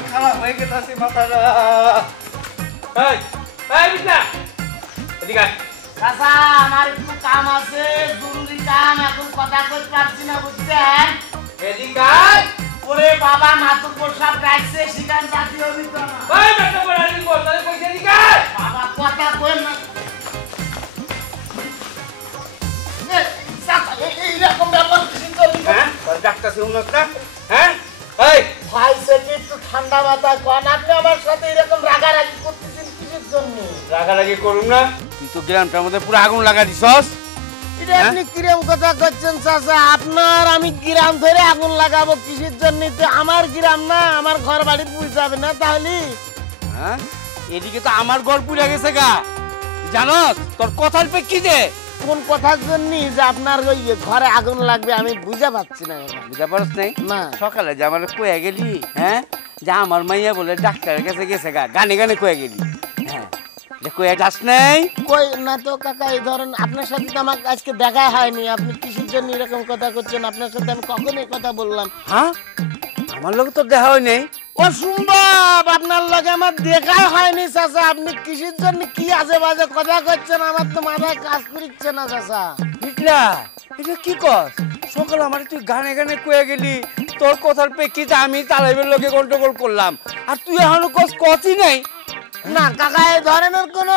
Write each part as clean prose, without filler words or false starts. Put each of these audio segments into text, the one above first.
আমার খারাপ হয়ে গেছে মাথাটা। এই এই বিটনা এদিকে আয়। চাচা আমার একটু কাম আছে, জরুরি কাম, এখন কথা কইতে পারছি না বুঝছেন। এদিকে আয়। ওরে বাবা মাতুব্বর সাহেব ডাকছে, সেখান জাতি হবি তো না। ওই মাতুব্বর আলী বল তাহলে কইছে এদিকে আয়। বাবা কথা কই না। চাচা এইরকম ব্যাপার কিছু তো হ্যাঁ তোর ডাক্তার শুনছ না? হ্যাঁ এই ভাই সেটি একটু ঠান্ডা মাথা কন, আপনি আমার সাথে এরকম রাগারাগি করতেছেন কিসের জন্য? রাগারাগি করুম না, তুই তো গ্রামটার মধ্যে পুরো আগুন লাগা দিছস। এটা আপনি কিরম কথা করছেন চাচা? আপনার আমি গ্রাম ধরে আগুন লাগাবো কিসের জন্য? তো আমার গ্রাম না, আমার ঘর বাড়ি পুড়ে যাবে না তাহলে? হ্যাঁ এদিকে তো আমার ঘর পুড়ে গেছে গা, জানোস তোর কথার প্রেক্ষিতে। কোন কথার জন্য যে আপনার ওই ঘরে আগুন লাগবে আমি বুঝতে পারছি না। বুঝা পারছ নাই? না সকালে যে আমার কয়ে গেলি, হ্যাঁ যে আমার মাইয়া বলে ডাক্তারের কাছে গেছে গা, গানে গানে কয়ে গেলি। হ্যাঁ যে কয়ে যাস নাই? কই না তো কাকা, এই ধরেন আপনার সাথে তো আমার আজকে দেখা হয়নি, আপনি কিসের জন্য এরকম কথা করছেন? আপনার সাথে আমি কখন এই কথা বললাম? হ্যাঁ আমার লোক তো দেখা হয় নাই। অসম্ভব, আপনার লগে আমার দেখাই হয়নি চাচা। আপনি কিসের জন্য কি আজে বাজে কথা করছেন? আমার তো মাথায় কাজ করছে না চাচা। বিটলা এটা কি কর? সকালে আমার তুই গানে গানে কয়ে গেলি, তোর কথার প্রেক্ষিতে আমি তালেবের লোকে গন্ডগোল করলাম, আর তুই এখনো কচি নাই। না কাকা এই ধরনের কোনো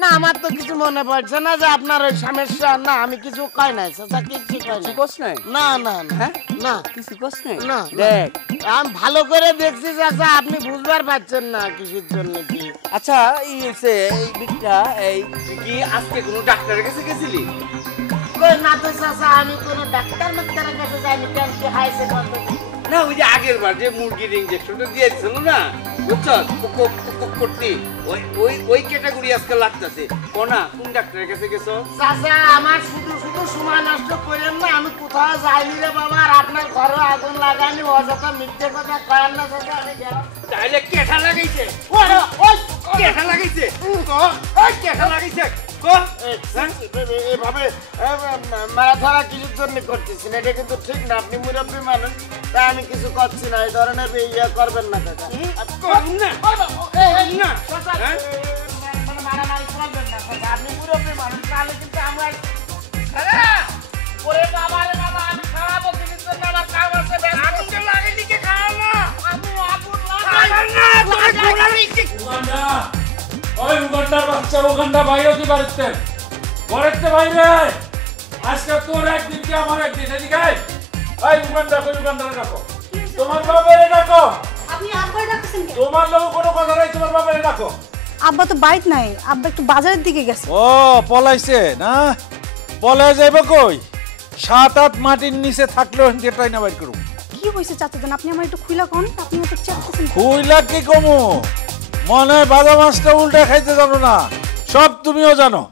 না, আমার তো কিছু মনে পড়ছে না যে আপনার ওই সমস্যা। না আমি কিছু কই নাই চাচা, কিছু কই নাই। কস নাই? না না না হ্যাঁ না কিছু কস নাই? না দেখ আমি ভালো করে দেখছি চাচা, আপনি বুঝবার পারছেন না কিসের জন্য কি। আচ্ছা এই হচ্ছে এই বিটলা, এই কি আজকে কোনো ডাক্তারের কাছে গেছিলি? কই না তো চাচা, আমি কোনো ডাক্তার মাক্তারের কাছে যাইনি। কেন কি হাইছে কত? না ওই যে আগের বার যে মুরগির ইনজেকশনটা দিয়েছিল না, বুঝছস করতে, ওই ওই ওই ক্যাটাগরি আজকে লাগতেছে। কোনা কোন ডাক্তারের কাছে গেছো? চাচা আমার শুধু শুধু সময় নষ্ট করেন না, আমি কোথাও যাইনি রে বাবা। আর আপনার ঘরে আগুন লাগানি অযথা মিথ্যে কথা কয়েন না চাচা, আমি গেলাম। তাহলে কেঠা লাগাইছে? ওরে ওই কেঠা লাগাইছে? ওই কেঠা লাগাইছে? এভাবে মারা ধরা কিছুর জন্য করতেছেন, এটা কিন্তু ঠিক না। আপনি মুরব্বী মানুষ, তাই আমি কিছু করছি না। এই ধরনের ইয়ে করবেন না কাকা। করুন না না হ্যাঁ? মারামারি করবেন না কাকা, আপনি মুরব্বী মানুষ, তাহলে কিন্তু আমরা ওরে বাবা রে বাবা, আমি খাওয়াবো কিছুর জন্য, আমার কাম আছে। আগুনটা লাগাইলি কে খাওয়াবো? আমি আগুন লাগাই না, তোর গোড়ালি কি উগান্ডা, ওই উগান্ডার বাচ্চা, উগান্ডা বাইরে কি বাড়িতে ঘরেতে বাইরে। আজকে তোর একদিন কি আমার একদিন, এদিকে আয়। ওই উগান্ডা, ওই উগান্ডারে ডাকো, তোমার বাবারে ডাকো। আপনি আব্বার ডাকছেন কেন? তোমার লোক কোনো কথা নাই, তোমার বাবারে ডাকো। আব্বা তো বাইরে নাই, আব্বা একটু বাজারের দিকে গেছে। ও পলাইছে না? পলায় যাইব কই? 7-8 মাটির নিচে থাকলেও এটাই না বাইর করুম। কি হয়েছে চাচাজান, আপনি আমার একটু খুইলা কোন, আপনি তো চাচ্ছেন। খুইলা কি কমু? মনে হয় বাদা মাছটা উল্টা খাইতে জানো না, সব তুমিও জানো।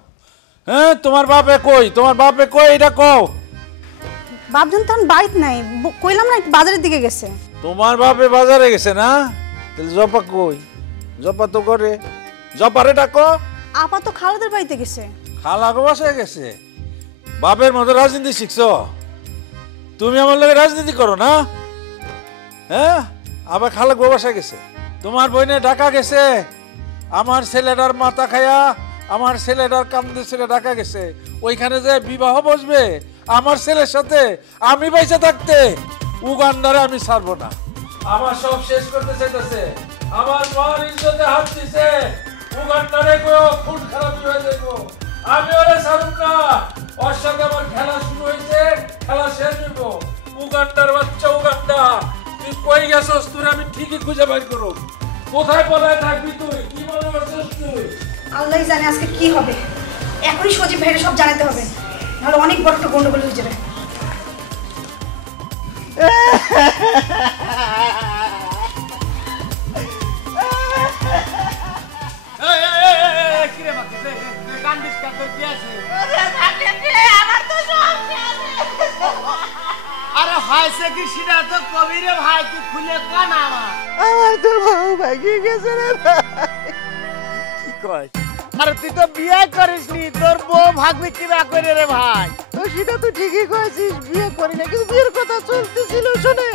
হ্যাঁ তোমার বাপে কই? তোমার বাপে কই এটা কও। বাপজন তখন বাইরে নাই, কইলাম না একটু বাজারের দিকে গেছে। তোমার বাপে বাজারে গেছে না? তাহলে জপা কই? জপা তো করে, জপারে ডাকো। আপা তো খালাদের বাড়িতে গেছে। খালাগো বাসায় গেছে? বাপের মতো রাজনীতি শিখছো তুমি? আমার লগে রাজনীতি করো না? হ্যাঁ আবার খালাগো বাসায় গেছে। তোমার বইনে ঢাকা গেছে, আমার ছেলেটার মাথা খায়া, আমার ছেলেটার কান্দে ছেলে ঢাকা গেছে। ওইখানে যে বিবাহ বসবে আমার ছেলের সাথে, আমি পয়সা থাকতে উগান্ডারে আমি ছাড়বো না। আমার সব শেষ করতে চাইতেছে, আমার মার ইজ্জতে হাত দিছে। উগান্ডারে গো খুন খারাপ হয়ে যাবো, আমি ওরে ছাড়ব না। ওর সাথে আমার খেলা শুরু হয়েছে, খেলা শেষ হইব। উগান্ডার বাচ্চা উগান্ডা, তুই কই গেছস? তোর আমি ঠিকই খুঁজে বাইর করব। কোথায় পলায় থাকবি তুই? কি মনে করছিস তুই? আল্লাহই জানে আজকে কি হবে। এখনই সজীব ভাইরে সব জানাতে হবে, নাহলে অনেক বড় একটা গন্ডগোল হয়ে যাবে। কিরে বাকি কান্দিস কা, তোর কি আছে? আরে হয়েছে কি সেটা তো কবিরে ভাই, তুই খুলে কান। আমার তো বউ ভাগিয়ে গেছে রে ভাই। কি কয়? আরে তুই তো বিয়ে করিসনি, তোর বউ ভাগবে কিবা করে রে ভাই? তো সেটা তো ঠিকই কইছিস, বিয়ে করি না, কিন্তু বিয়ের কথা চলতেছিল। শুনে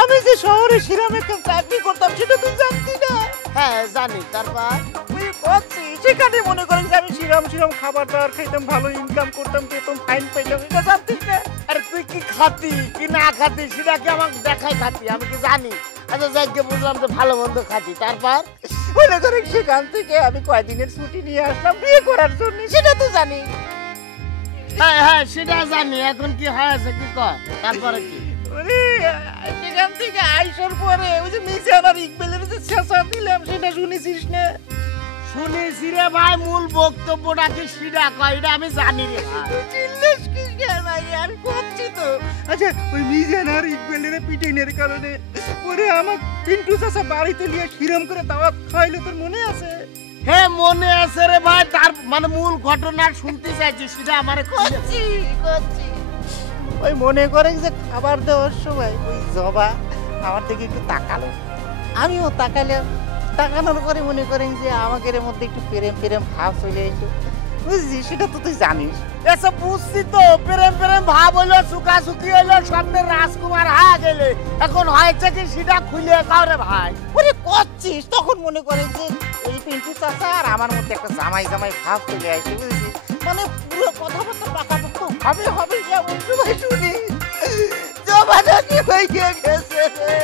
আমি যে শহরে শিরামে চাকরি করতাম, সেটা তুই জানতি না? হ্যাঁ জানি, তারপর তুই করছি সেখানে মনে করেন যে আমি শিরাম খাবার দাবার খাইতাম, ভালো ইনকাম করতাম, বেতন ফাইন পাইতাম, এটা জানতিস না? আরে তুই কি খাতি কি না খাতি সেটা কি আমাকে দেখাই খাতি, আমি কি জানি? আচ্ছা যাকে বুঝলাম তো ভালো মন্দ খাতি, তারপর মনে করেন সেখান থেকে আমি কয়দিনের ছুটি নিয়ে আসলাম বিয়ে করার জন্য, সেটা তো জানি। হ্যাঁ হ্যাঁ সেটা জানি, এখন কি হয়েছে কি কর, তারপরে কি? ওরে, সেখান থেকে আইসার পরে ওই যে মিজান আর ইকবালের যে ছেঁচা দিলাম সেটা শুনেছিস না? শুনেছি রে ভাই, মূল বক্তব্যটা কি সেটা কয়, এটা আমি জানি রে ভাই। চিল্লাস কি কেন? আমি করছি তো। আচ্ছা ওই মিজান আর ইকবালের পিটিনের কারণে ওরে আমার পিন্টু চাচা বাড়িতে নিয়ে শিরম করে দাওয়াত খাইলে তোর মনে আছে? হে মনে আছে রে ভাই, তার মানে মূল ঘটনা শুনতে চাইছি, সেটা আমার করছি। ওই মনে করে যে খাবার দেওয়ার সময় ওই জবা আমার দিকে একটু তাকালো, আমিও তাকালাম, তাকানোর পরে মনে করেন যে আমাদের মধ্যে একটু প্রেম ভাব চলে এসো, বুঝছিস? সেটা তো তুই জানিস। এসব বুঝছি তো, প্রেম প্রেম ভাব হইলো, সুখি হইলো, স্বপ্নের রাজকুমার হয়ে গেলে, এখন হয়েছে কি সেটা খুলে কাউরে ভাই। ওরে করছিস, তখন মনে করেন যে ওই পিন্টু চাচা আর আমার মধ্যে একটা জামাই ভাব চলে আসে, বুঝেছিস? মানে পুরো কথাবার্তা পাকাপোক্ত হবে যেমন সময় শুনি জবাটা কি হয়ে গেছে রে।